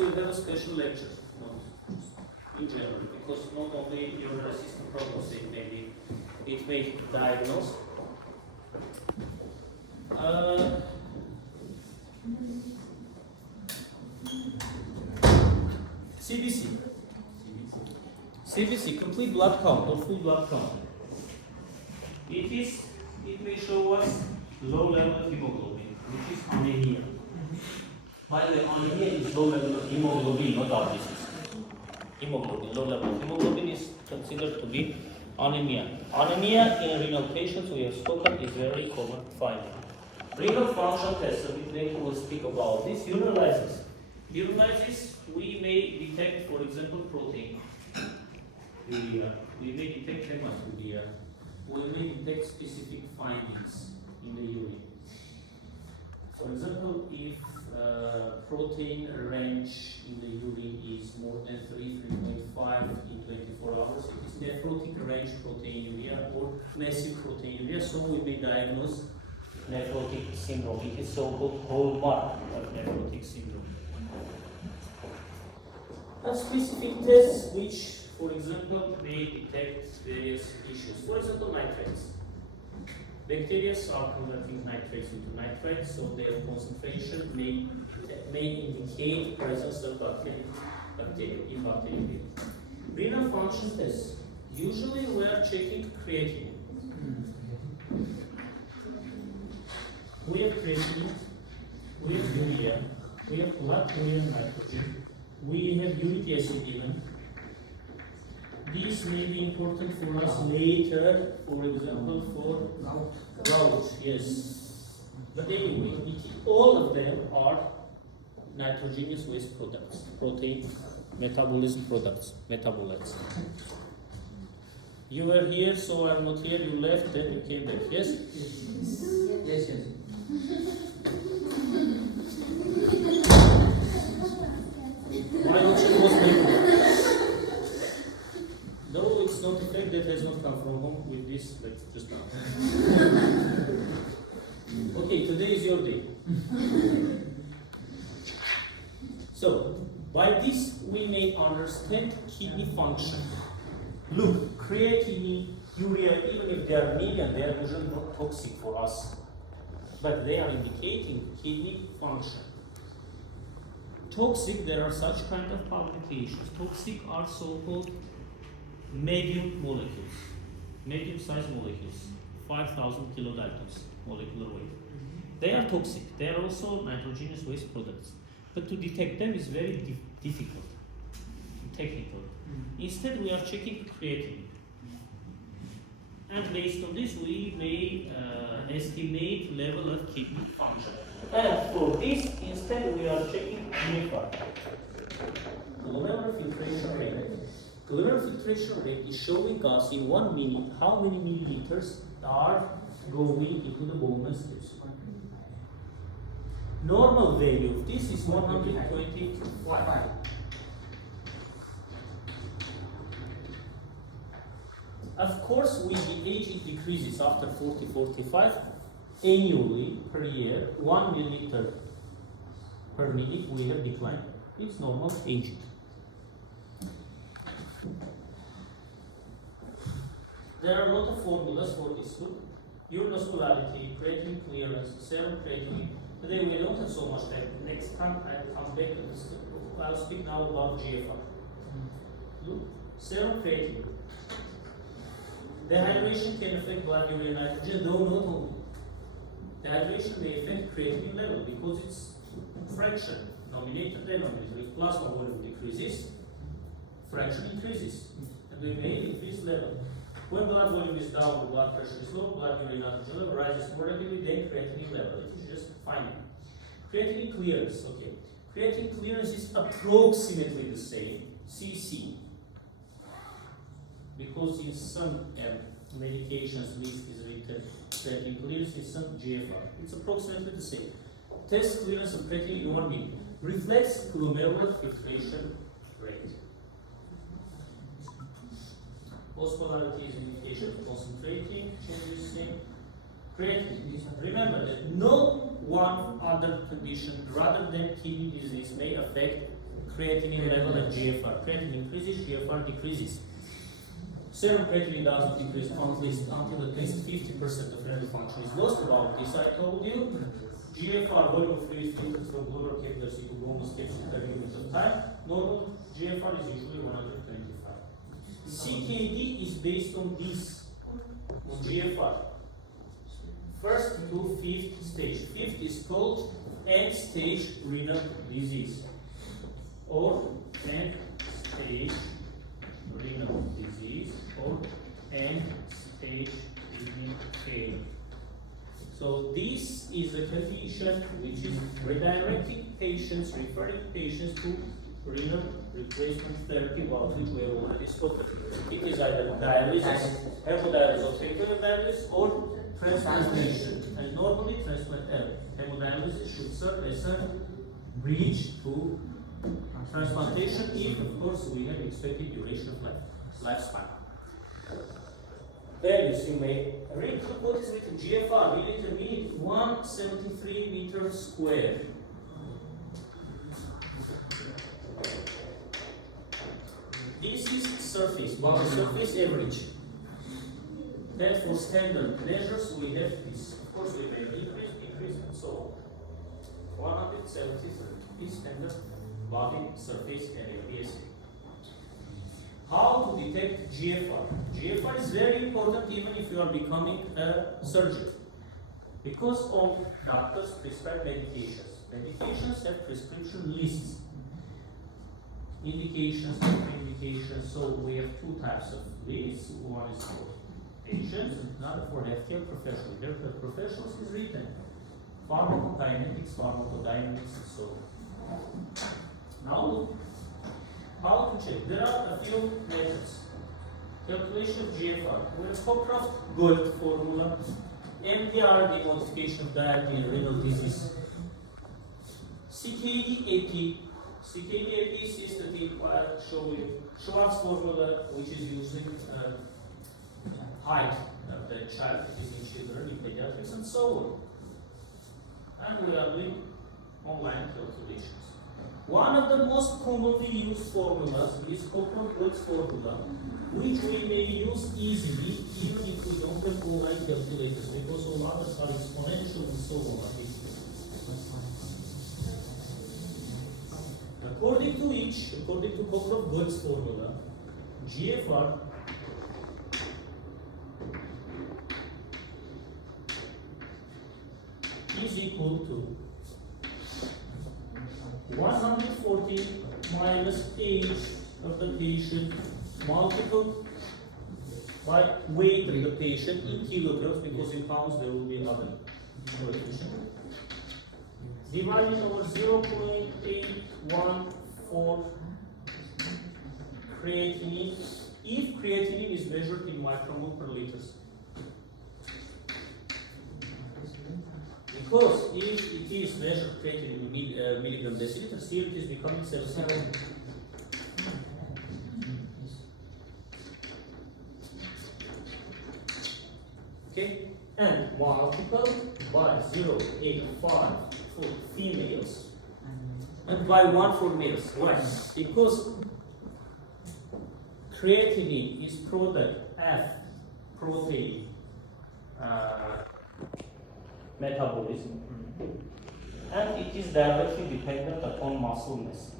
we'll have a special lecture, in general, because not only urinary system problems it may diagnose. CBC, complete blood count or full blood count. It may show us low level of hemoglobin, which is anemia. By the way, anemia is low level of hemoglobin, not our disease. Hemoglobin, low level of hemoglobin is considered to be anemia. Anemia in renal patients, we have spoken, is very common finding. Renal function tests, so we will speak about this. Urinalysis. Urinalysis, we may detect, for example, protein. We may detect hematuria. We may detect specific findings in the urine. For example, if protein range in the urine is more than 3.5 in 24 hours, it is nephrotic range proteinuria or massive proteinuria, so we may diagnose nephrotic syndrome. It is so-called hallmark of nephrotic syndrome. And specific tests which, for example, may detect various issues. For example, nitrates. Bacteria are converting nitrates into nitrites, so their concentration may indicate presence of bacteria in bacteria. Renal function tests. Usually we are checking creatinine. We have creatinine, we have urea, we have blood urea nitrogen, we have uric acid even. These may be important for us later, for example, for gout, yes. But anyway, all of them are nitrogenous waste products, protein metabolism products, metabolites. You were here, so I'm not here, you left, then you came back, yes? Yes, yes. My option was maybe. Though it's not a fact that has not come from home with this, like just now. Okay, today is your day. So, by this we may understand kidney function. Look, creatinine, urea, even if they are medium, they are usually not toxic for us. But they are indicating kidney function. Toxic, there are such kind of publications. Toxic are so-called medium molecules, medium-sized molecules, 5,000 kilodaltons molecular weight. They are toxic. They are also nitrogenous waste products. But to detect them is very difficult, technical. Instead, we are checking creatinine. And based on this, we may estimate level of kidney function. And for this, instead, we are checking GFR, glomerular filtration rate. Glomerular filtration rate is showing us in 1 minute how many milliliters are going into the bone and slips. Normal value of this is 125. Of course, with the age it decreases after 40-45. Annually, per year, 1 milliliter per minute we have declined. It's normal aging. There are a lot of formulas for this. Look, urinary creatinine clearance, serum creatinine. Today we don't have so much time. Next time I'll come back to this. I'll speak now about GFR. Look, serum creatinine. Dehydration can affect blood urea nitrogen, though not only. Dehydration may affect creatinine level because it's fraction, nominator, denominator. If plasma volume decreases, fraction increases, and we may increase level. When blood volume is down, blood pressure is low, blood urea nitrogen level rises more rapidly than creatinine level. It is just finding. Creatinine clearance, okay. Creatinine clearance is approximately the same, CC. Because in some medications list is written creatinine clearance is some GFR. It's approximately the same. Test clearance of creatinine in 1 minute. Reflex glomerular filtration rate. Osmolarity is an indication of concentrating changes in Creatinine. Remember that no one other condition rather than kidney disease may affect creatinine level and GFR. Creatinine increases, GFR decreases. Serum creatinine doesn't decrease until at least 50% of renal function is lost. About this I told you. GFR, volume of fluid filtered from pleural capillaries into glomus capsule per unit of time. Normal GFR is usually 125. CKD is based on this, on GFR. First to fifth stage. Fifth is called end-stage renal disease or end-stage renal disease or end-stage renal failure. So this is a condition which is redirecting patients, referring patients to renal replacement therapy, about which we have already spoken. It is either dialysis, hemodialysis or peritoneal dialysis, or transplantation. And normally hemodialysis should serve as a bridge to transplantation if, of course, we have expected duration of lifespan. Values you may read. What is with GFR? We determine 173 meters square. This is surface, body surface average. Then for standard measures we have this. Of course we may increase and so on. 173 is standard body surface area, BSA. How to detect GFR? GFR is very important even if you are becoming a surgeon. Because all doctors prescribe medications. Medications have prescription lists. Indications, contraindications. So we have two types of lists. One is for patients and another for healthcare professionals. Healthcare professionals is written pharmacokinetics, pharmacodynamics, and so on. Now, how to check? There are a few methods. Calculation of GFR. We have Hopcroft-Gold formula, MDRD modification of diabetes, renal disease, CKD-AP. CKD-AP is cystatin, I'll show you. Schwartz formula, which is using height of the child, it is in children, in pediatrics, and so on. And we are doing online calculations. One of the most commonly used formulas is Hopcroft-Gold's formula, which we may use easily even if we don't have online calculators, because all others are exponential and so on. According to Hopcroft-Gold's formula, GFR is equal to 140 minus age of the patient multiplied by weight of the patient in kilograms, because in pounds there will be other coefficient. Divided over 0.814 creatinine, if creatinine is measured in micromole per liters. Because if it is measured creatinine in milligram deciliters, here it is becoming 7. Okay, and multiple by 0.85 for females and by 1 for males. Why? Because creatinine is product F protein metabolism, and it is directly dependent upon muscle mass.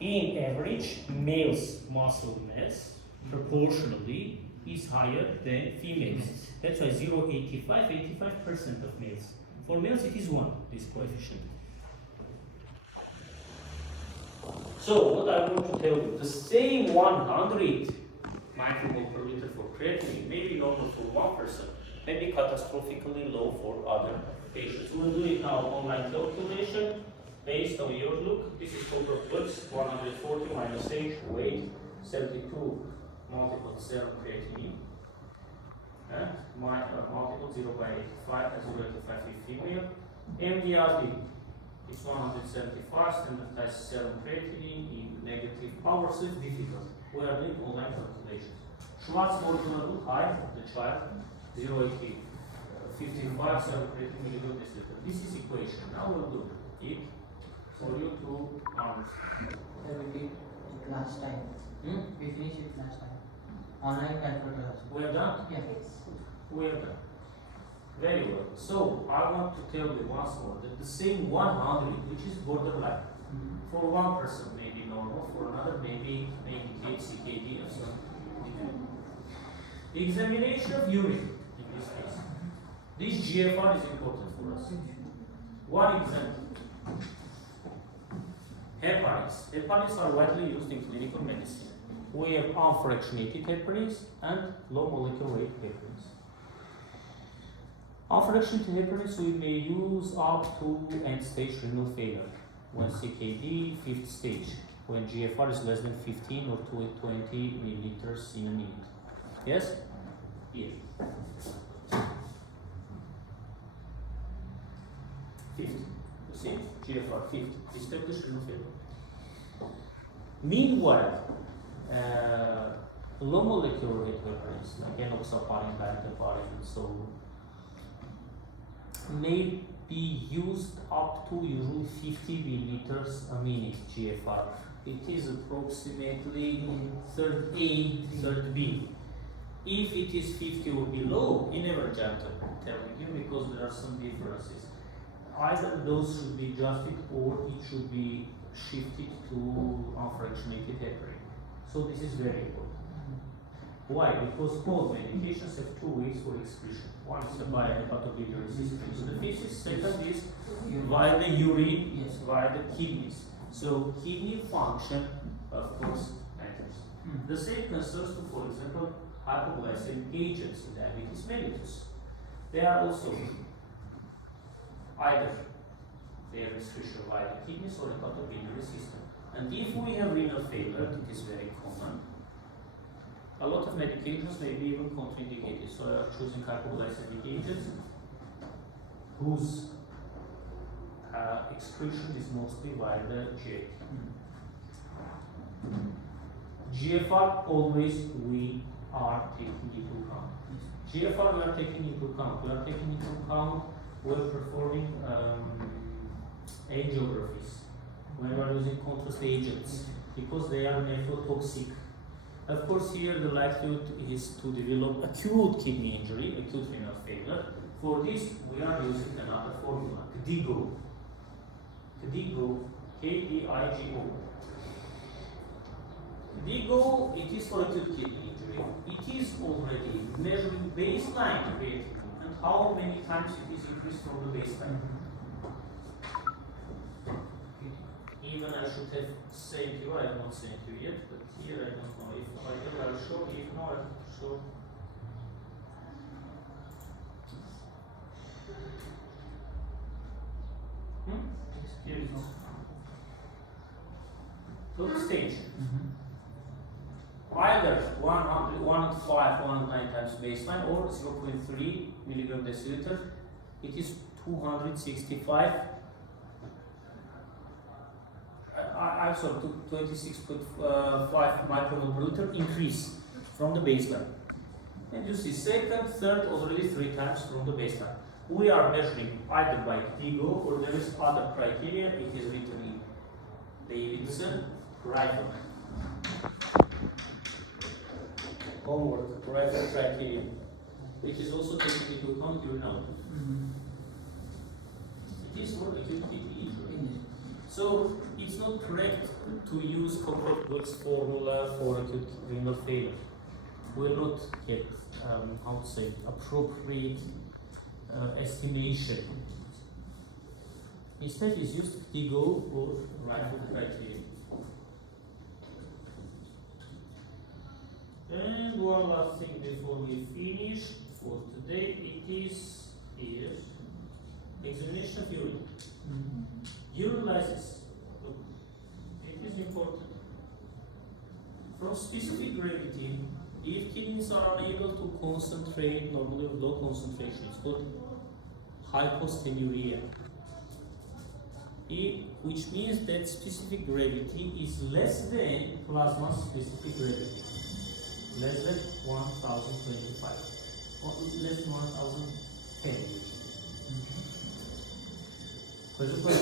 In average, males' muscle mass proportionally is higher than females. That's why 85% of males. For males it is 1, this coefficient. So what I want to tell you, the same 100 micromole per liter for creatinine may be normal for one person, may be catastrophically low for other patients. We'll do it now online calculation based on your look. This is Hopcroft-Gold's 140 minus age, weight, 72 multiple serum creatinine, and multiple 0.85 as 0.85 female. MDRD is 175, standardized serum creatinine in negative power, so it's difficult. We are doing online calculations. Schwartz formula, height of the child, 0.8 55 centimeter milligram deciliter. This is equation. Now we'll do it for you to understand. We did it last time. We finished it last time. Online calculator also. We have done? Yeah. We have done. Very well. So I want to tell you once more that the same 100, which is borderline, for one person may be normal, for another maybe may indicate CKD and so on. The examination of urine in this case. This GFR is important for us. One example. Heparins. Heparins are widely used in clinical medicine. We have unfractionated heparins and low molecular weight heparins. Unfractionated heparins we may use up to end-stage renal failure, when CKD, 5th stage, when GFR is less than 15 or 20 milliliters in a minute. Yes? Here. 50. You see? GFR 50. Established renal failure. Meanwhile, low molecular weight heparins, like enoxaparin, diazeparin, and so on, may be used up to usually 50 milliliters a minute GFR. It is approximately third A, third B. If it is 50 or below, he never gentle telling you because there are some differences. Either those should be adjusted or it should be shifted to unfractionated heparin. So this is very important. Why? Because all medications have two ways for excretion. One is via hepatobiliary system. So the physics, second is via the urine, Yes. via the kidneys. So kidney function, of course, matters. The same concerns to, for example, hypoglycemic agents in diabetes mellitus. They are also either their excretion via the kidneys or hepatobiliary system. And if we have renal failure, it is very common. A lot of medications may be even contraindicated, so I am choosing hypoglycemic agents whose excretion is mostly via the GI. GFR always we are taking into account. GFR we are taking into account. We are taking into account when performing angiographies, when we are using contrast agents, because they are nephrotoxic. Of course, here the likelihood is to develop acute kidney injury, acute renal failure. For this, we are using another formula, KDIGO. KDIGO, K-D-I-G-O. KDIGO, it is for acute kidney injury. It is already measuring baseline creatinine and how many times it is increased from the baseline. Even I should have said you, I have not said you yet, but here I don't know. If I will, I will show. If not, I will show. Here it is. Third stage. Either 105, 109 times baseline or 0.3 milligram deciliter. It is 265. I'm sorry, 26.5 micromolar per liter increase from the baseline. And you see, second, third, already 3 times from the baseline. We are measuring either by KDIGO or there is other criteria. It is written in Davidson Rifle. Homework, Rifle criteria, which is also taken into account urinal. It is for acute kidney injury. So it's not correct to use Cockburn-Brooks formula for acute renal failure. We will not get, how to say, appropriate estimation. Instead, is used KDIGO or Rifle criteria. And one last thing before we finish for today, it is here. Examination of urine. Urinalysis. It is important. From specific gravity, if kidneys are unable to concentrate, normally with low concentration, it's called hypostenuria. Which means that specific gravity is less than plasma specific gravity. Less than 1025. less than 1010. For example,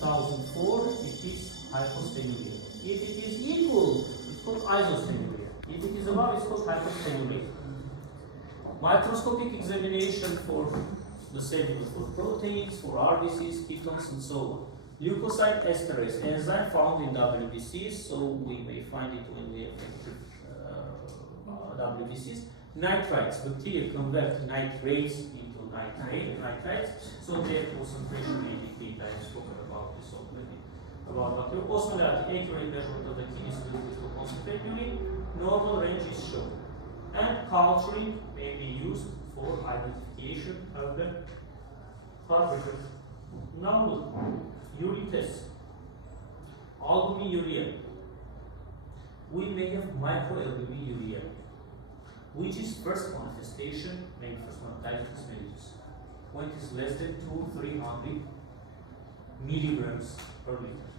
1004, it is hypostenuric. If it is equal, it's called isostenuric. If it is above, it's called hypostenuric. Microscopic examination for the samples for proteins, for RBCs, ketones, and so on. Leukocyte esterase, enzyme found in WBCs, so we may find it when we have WBCs. Nitrites, bacteria convert nitrates into nitrites, so their concentration may decrease. I have spoken about this already. About bacteria. Osmolality, accurate measurement of the kinesiology to concentrate urine, normal range is shown. And culturing may be used for identification of the particles. Now look, urine test, albuminuria. We may have microalbuminuria, which is first manifestation, maybe first one diabetes mellitus, when it is less than 200-300 milligrams per liter.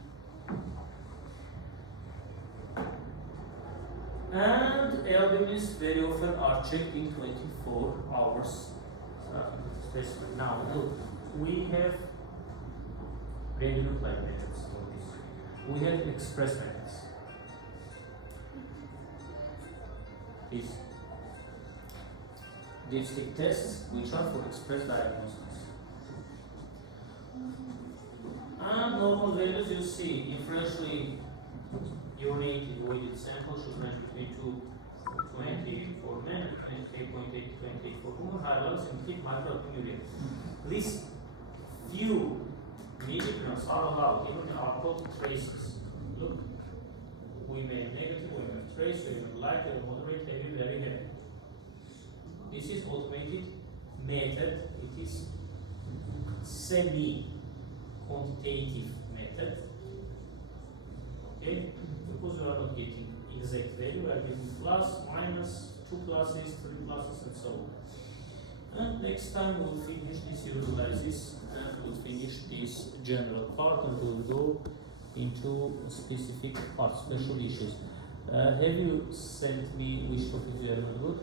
And albumins very often are checked in 24 hours. Now, look, we have radionuclide methods for this. We have express methods. These dipstick tests, which are for express diagnosis. And normal values you see in freshly urinated voided sample should range between 220 for men and 28.8 to 28 for women. High levels indicate microalbuminuria. These few milligrams are allowed, even in our called traces. Look, we may have negative, we may have trace, we may have light, we have moderate, heavy, very heavy. This is automated method. It is semi-quantitative method. Okay, because we are not getting exact value, we are getting plus, minus, 2 pluses, 3 pluses, and so on. And next time we'll finish this urinalysis and we'll finish this general part and we'll go into specific parts, special issues. Have you sent me which topics you have good?